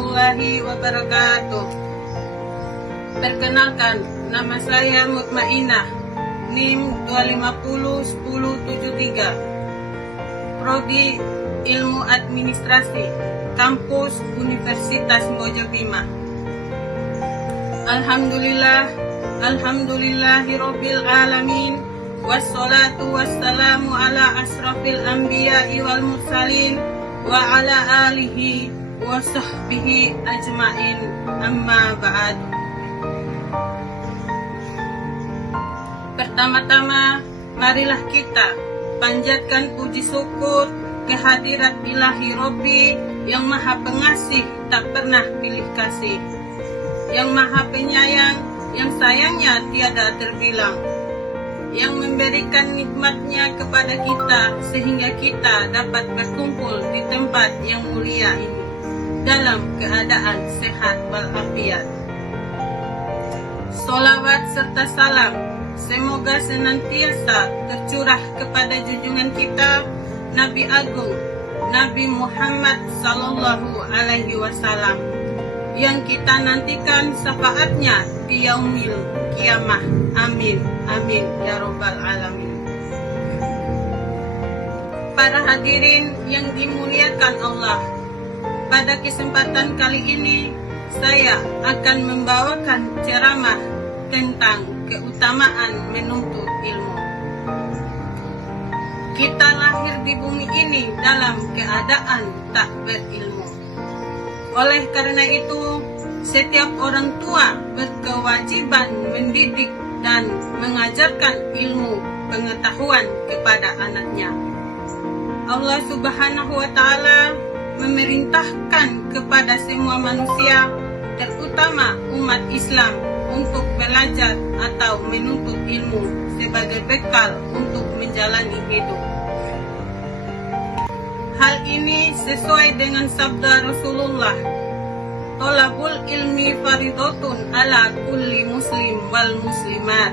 warahmatullahi wabarakatuh. Perkenalkan, nama saya Mutmainah, NIM 2501073, Prodi Ilmu Administrasi, Kampus Universitas Mojobima. Alhamdulillahirabbil alamin, wassalatu wassalamu ala asrafil anbiya'i wal mursalin wa ala alihi wa sahbihi ajmain, amma ba'd. Pertama-tama, marilah kita panjatkan puji syukur kehadirat ilahi Robbi yang maha pengasih tak pernah pilih kasih, yang maha penyayang, yang sayangnya tiada terbilang, yang memberikan nikmatnya kepada kita sehingga kita dapat berkumpul di tempat yang mulia ini dalam keadaan sehat walafiat. Sholawat serta salam semoga senantiasa tercurah kepada junjungan kita Nabi Agung Nabi Muhammad Sallallahu Alaihi Wasallam yang kita nantikan syafaatnya di yaumil kiamah. Amin, amin, ya robbal alamin. Para hadirin yang dimuliakan Allah, pada kesempatan kali ini saya akan membawakan ceramah tentang keutamaan menuntut ilmu. Kita lahir di bumi ini dalam keadaan tak berilmu. Oleh karena itu, setiap orang tua berkewajiban mendidik dan mengajarkan ilmu pengetahuan kepada anaknya. Allah Subhanahu wa Ta'ala memerintahkan kepada semua manusia, terutama umat Islam, untuk belajar atau menuntut ilmu sebagai bekal untuk menjalani hidup. Hal ini sesuai dengan sabda Rasulullah, "Thalabul ilmi faridatun ala kulli muslim wal muslimat",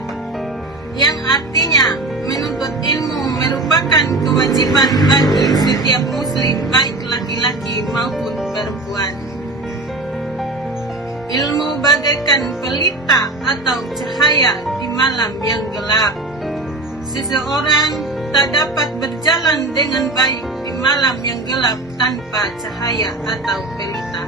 yang artinya menuntut ilmu merupakan kewajiban bagi setiap muslim, baik laki-laki maupun perempuan. Ilmu bagaikan pelita atau cahaya di malam yang gelap. Seseorang tak dapat berjalan dengan baik di malam yang gelap tanpa cahaya atau pelita.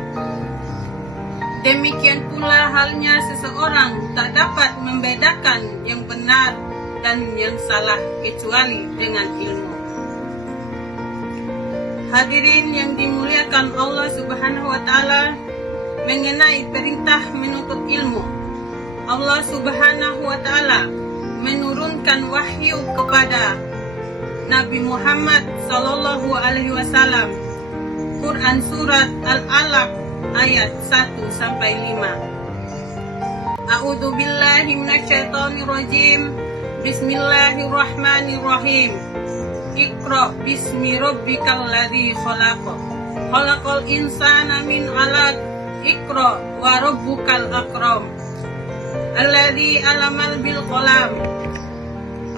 Demikian pula halnya seseorang tak dapat membedakan yang benar dan yang salah kecuali dengan ilmu. Hadirin yang dimuliakan Allah Subhanahu wa Ta'ala, mengenai perintah menuntut ilmu, Allah Subhanahu wa Ta'ala menurunkan wahyu kepada Nabi Muhammad Sallallahu Alaihi Wasallam, Quran Surat Al-Alaq ayat 1-5. A'udzu billahi minasyaitonir rajim. Bismillahirrahmanirrahim. Iqra bismi rabbikal ladzi khalaq. Khalaqal insana min 'alaq. Iqra wa rabbukal akram. Alladzi 'alamal bil qalam.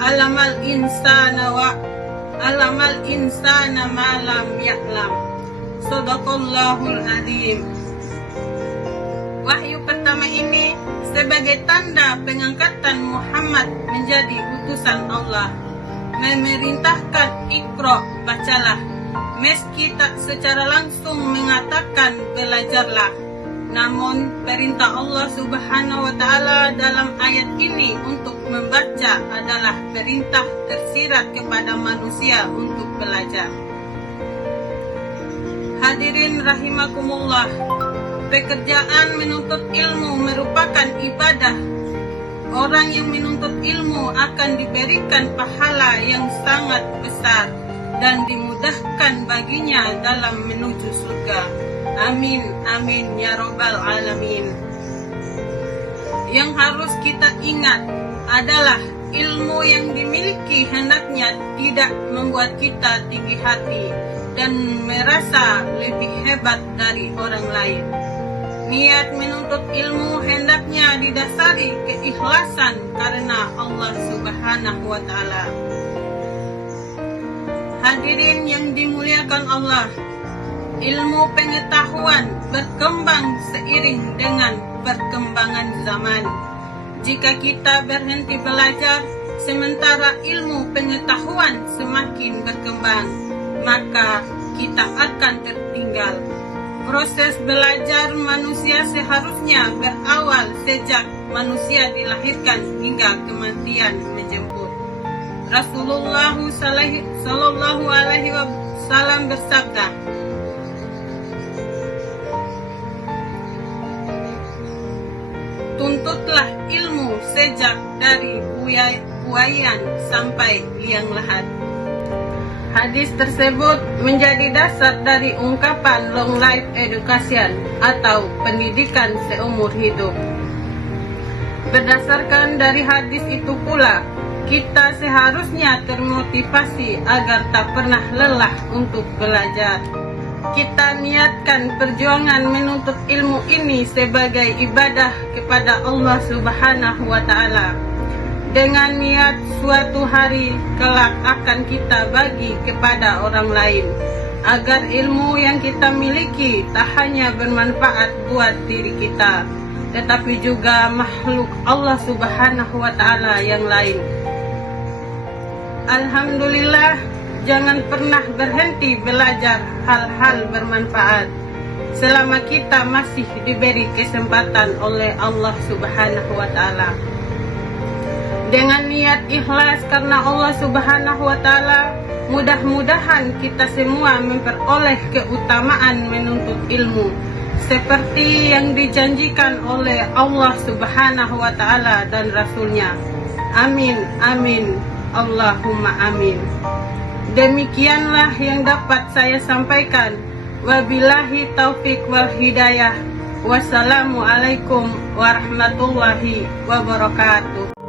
'Alamal insana ma lam ya'lam. Shadaqallahul azim. Wahyu pertama ini sebagai tanda pengangkatan Muhammad menjadi utusan Allah, memerintahkan Iqra, bacalah, meski tak secara langsung mengatakan belajarlah. Namun perintah Allah Subhanahu wa Ta'ala dalam ayat ini untuk membaca adalah perintah tersirat kepada manusia untuk belajar. Hadirin rahimakumullah, pekerjaan menuntut ilmu merupakan ibadah. Orang yang menuntut ilmu akan diberikan pahala yang sangat besar dan dimudahkan baginya dalam menuju surga. Amin, amin, ya robbal alamin. Yang harus kita ingat adalah ilmu yang dimiliki hendaknya tidak membuat kita tinggi hati dan merasa lebih hebat dari orang lain. Niat menuntut ilmu hendaknya didasari keikhlasan karena Allah Subhanahu wa Ta'ala. Hadirin yang dimuliakan Allah, ilmu pengetahuan berkembang zaman. Jika kita berhenti belajar, sementara ilmu pengetahuan semakin berkembang, maka kita akan tertinggal. Proses belajar manusia seharusnya berawal sejak manusia dilahirkan hingga kematian menjemput. Rasulullah Sallallahu Alaihi Wasallam bersabda, tuntutlah ilmu sejak dari buayan sampai liang lahat. Hadis tersebut menjadi dasar dari ungkapan long life education atau pendidikan seumur hidup. Berdasarkan dari hadis itu pula, kita seharusnya termotivasi agar tak pernah lelah untuk belajar. Kita niatkan perjuangan menuntut ilmu ini sebagai ibadah kepada Allah Subhanahu wa Ta'ala, dengan niat suatu hari kelak akan kita bagi kepada orang lain, agar ilmu yang kita miliki tak hanya bermanfaat buat diri kita, tetapi juga makhluk Allah Subhanahu wa Ta'ala yang lain. Alhamdulillah, jangan pernah berhenti belajar hal-hal bermanfaat selama kita masih diberi kesempatan oleh Allah Subhanahu wa Ta'ala. Dengan niat ikhlas karena Allah Subhanahu wa Ta'ala, mudah-mudahan kita semua memperoleh keutamaan menuntut ilmu seperti yang dijanjikan oleh Allah Subhanahu wa Ta'ala dan Rasulnya. Amin, amin, Allahumma amin. Demikianlah yang dapat saya sampaikan. Wabillahi taufik wal hidayah. Wassalamualaikum warahmatullahi wabarakatuh.